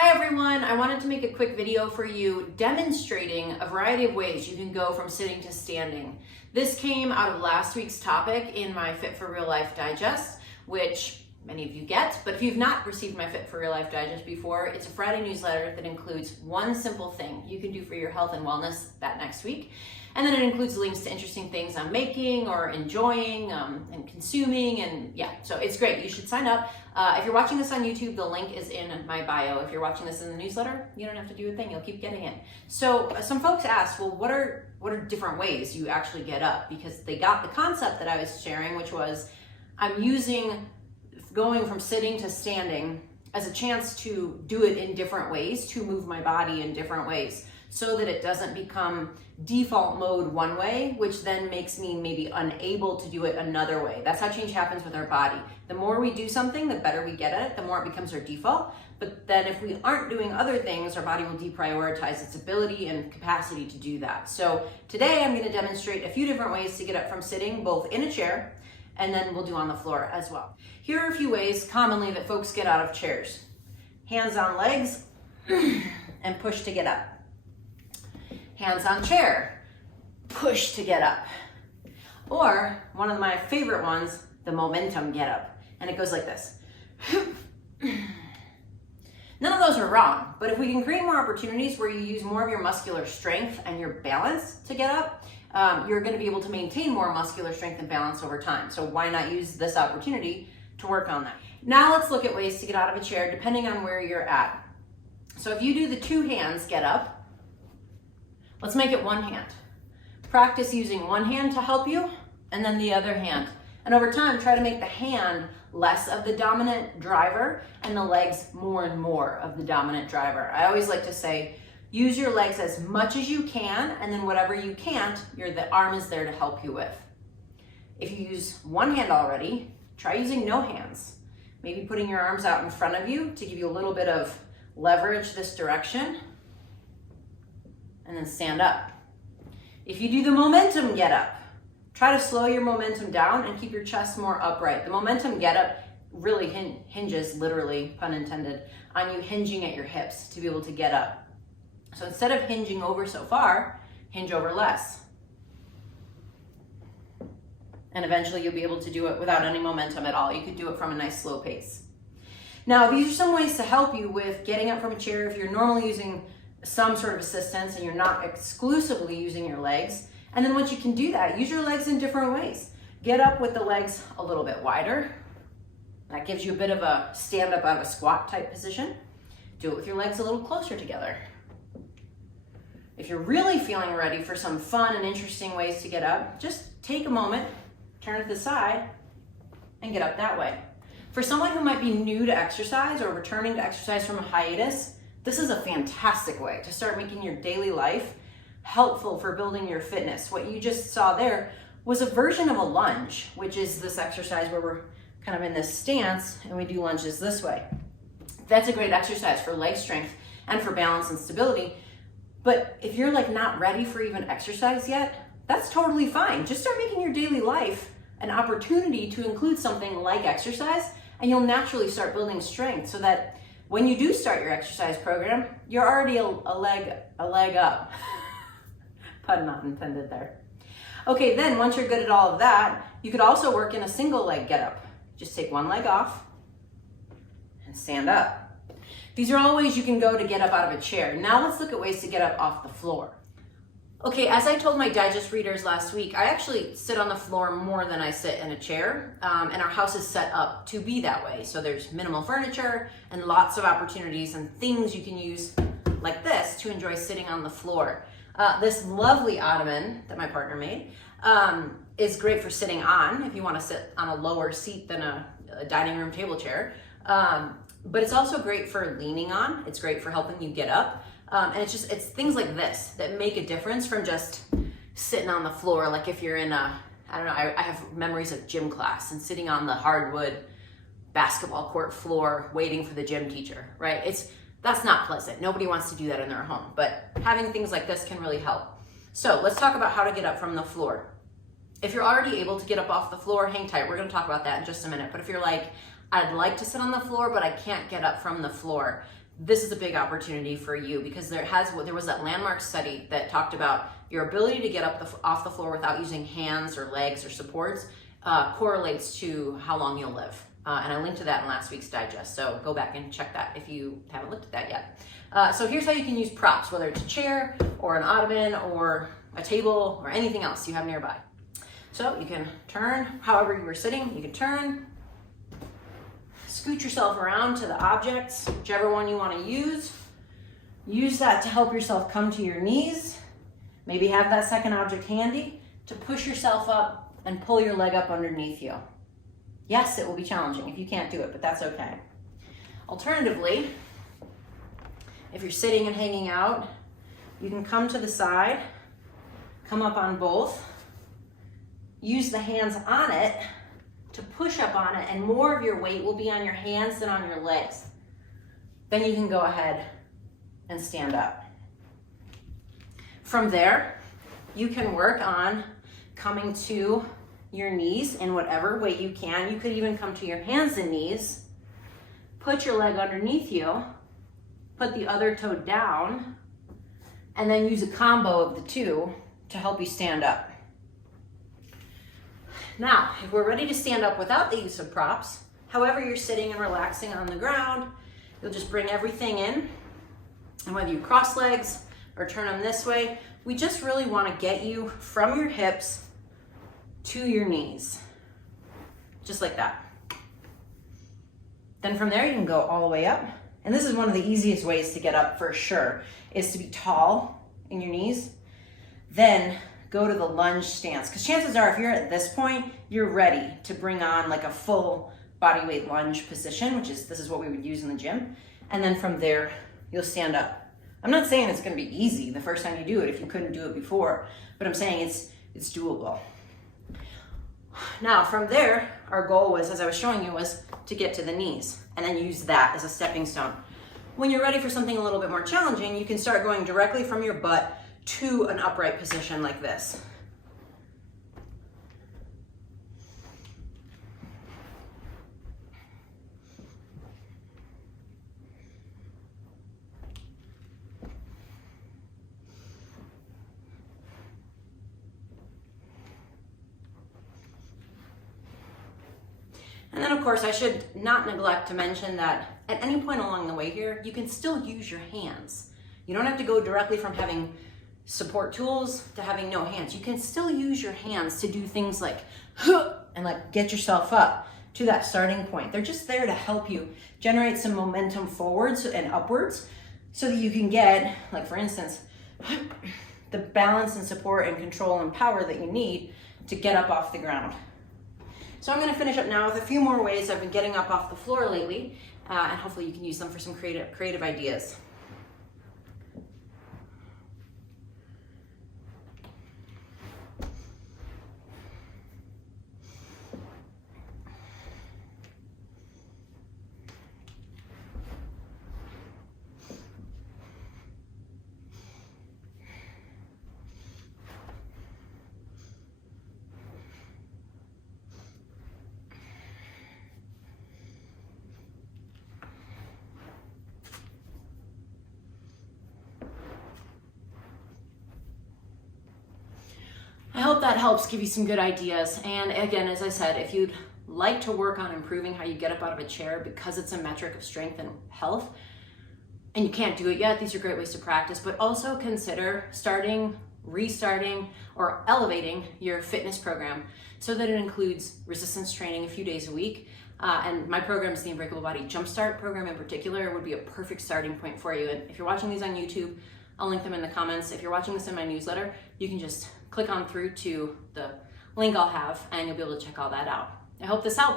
Hi everyone, I wanted to make a quick video for you demonstrating a variety of ways you can go from sitting to standing. This came out of last week's topic in my Fit for Real Life Digest, which many of you get, but if you've not received my Fit for Real Life Digest before, it's a Friday newsletter that includes one simple thing you can do for your health and wellness that next week. And then it includes links to interesting things I'm making or enjoying and consuming, and yeah, so it's great. You should sign up. If you're watching this on YouTube, the link is in my bio. If you're watching this in the newsletter, you don't have to do a thing. You'll keep getting it. So some folks asked, well, what are different ways you actually get up? Because they got the concept that I was sharing, which was I'm using going from sitting to standing as a chance to do it in different ways, to move my body in different ways, so that it doesn't become default mode one way, which then makes me maybe unable to do it another way. That's how change happens with our body. The more we do something, the better we get at it, the more it becomes our default. But then if we aren't doing other things, our body will deprioritize its ability and capacity to do that. So today I'm gonna demonstrate a few different ways to get up from sitting, both in a chair, and then we'll do on the floor as well. Here are a few ways commonly that folks get out of chairs. Hands on legs and push to get up. Hands on chair, push to get up. Or one of my favorite ones, the momentum get up. And it goes like this. None of those are wrong, but if we can create more opportunities where you use more of your muscular strength and your balance to get up, you're gonna be able to maintain more muscular strength and balance over time. So why not use this opportunity to work on that? Now let's look at ways to get out of a chair depending on where you're at. So if you do the two hands get up, let's make it one hand. Practice using one hand to help you and then the other hand. And over time, try to make the hand less of the dominant driver and the legs more and more of the dominant driver. I always like to say, use your legs as much as you can, and then whatever you can't, the arm is there to help you with. If you use one hand already, try using no hands. Maybe putting your arms out in front of you to give you a little bit of leverage this direction, and then stand up. If you do the momentum get up, try to slow your momentum down and keep your chest more upright. The momentum get up really hinges, literally, pun intended, on you hinging at your hips to be able to get up. So instead of hinging over so far, hinge over less. And eventually you'll be able to do it without any momentum at all. You could do it from a nice slow pace. Now, these are some ways to help you with getting up from a chair if you're normally using some sort of assistance and you're not exclusively using your legs. And then once you can do that, use your legs in different ways. Get up with the legs a little bit wider. That gives you a bit of a stand up out of a squat type position. Do it with your legs a little closer together. If you're really feeling ready for some fun and interesting ways to get up, just take a moment, turn to the side, and get up that way. For someone who might be new to exercise or returning to exercise from a hiatus, this is a fantastic way to start making your daily life helpful for building your fitness. What you just saw there was a version of a lunge, which is this exercise where we're kind of in this stance and we do lunges this way. That's a great exercise for leg strength and for balance and stability. But if you're not ready for even exercise yet, that's totally fine. Just start making your daily life an opportunity to include something like exercise, and you'll naturally start building strength so that when you do start your exercise program, you're already a leg up. Pun not intended there. Okay, then once you're good at all of that, you could also work in a single leg get up. Just take one leg off and stand up. These are all ways you can go to get up out of a chair. Now let's look at ways to get up off the floor. Okay, as I told my digest readers last week, I actually sit on the floor more than I sit in a chair, and our house is set up to be that way. So there's minimal furniture and lots of opportunities and things you can use like this to enjoy sitting on the floor. This lovely ottoman that my partner made is great for sitting on if you want to sit on a lower seat than a dining room table chair. But it's also great for leaning on. It's great for helping you get up. And it's things like this that make a difference from just sitting on the floor. Like if you're in I have memories of gym class and sitting on the hardwood basketball court floor waiting for the gym teacher, right? That's not pleasant. Nobody wants to do that in their home, but having things like this can really help. So let's talk about how to get up from the floor. If you're already able to get up off the floor, hang tight. We're gonna talk about that in just a minute. But if you're like, I'd like to sit on the floor, but I can't get up from the floor, this is a big opportunity for you because there was that landmark study that talked about your ability to get up off the floor without using hands or legs or supports correlates to how long you'll live. And I linked to that in last week's digest, so go back and check that if you haven't looked at that yet. So here's how you can use props, whether it's a chair or an ottoman or a table or anything else you have nearby. So you can turn however you were sitting, you can turn, scoot yourself around to the objects, whichever one you want to use. Use that to help yourself come to your knees. Maybe have that second object handy to push yourself up and pull your leg up underneath you. Yes, it will be challenging if you can't do it, but that's okay. Alternatively, if you're sitting and hanging out, you can come to the side, come up on both, use the hands on it to push up on it, and more of your weight will be on your hands than on your legs. Then you can go ahead and stand up. From there, you can work on coming to your knees in whatever way you can. You could even come to your hands and knees, put your leg underneath you, put the other toe down, and then use a combo of the two to help you stand up. Now, if we're ready to stand up without the use of props, however you're sitting and relaxing on the ground, you'll just bring everything in, and whether you cross legs or turn them this way, we just really want to get you from your hips to your knees, just like that. Then from there, you can go all the way up. And this is one of the easiest ways to get up for sure, is to be tall in your knees. Then go to the lunge stance. Because chances are, if you're at this point, you're ready to bring on like a full body weight lunge position, this is what we would use in the gym. And then from there, you'll stand up. I'm not saying it's gonna be easy the first time you do it if you couldn't do it before, but I'm saying it's doable. Now from there, our goal was, as I was showing you, was to get to the knees and then use that as a stepping stone. When you're ready for something a little bit more challenging, you can start going directly from your butt to an upright position like this. And then of course, I should not neglect to mention that at any point along the way here, you can still use your hands. You don't have to go directly from having support tools to having no hands. You can still use your hands to do things like, and like get yourself up to that starting point. They're just there to help you generate some momentum forwards and upwards so that you can get, like for instance, the balance and support and control and power that you need to get up off the ground. So I'm going to finish up now with a few more ways I've been getting up off the floor lately, and hopefully you can use them for some creative ideas. I hope that helps give you some good ideas. And again, as I said, if you'd like to work on improving how you get up out of a chair because it's a metric of strength and health, and you can't do it yet, these are great ways to practice, but also consider starting, restarting, or elevating your fitness program so that it includes resistance training a few days a week. And my program is the Unbreakable Body Jumpstart program in particular. It would be a perfect starting point for you. And if you're watching these on YouTube, I'll link them in the comments. If you're watching this in my newsletter, you can just click on through to the link I'll have and you'll be able to check all that out. I hope this helps.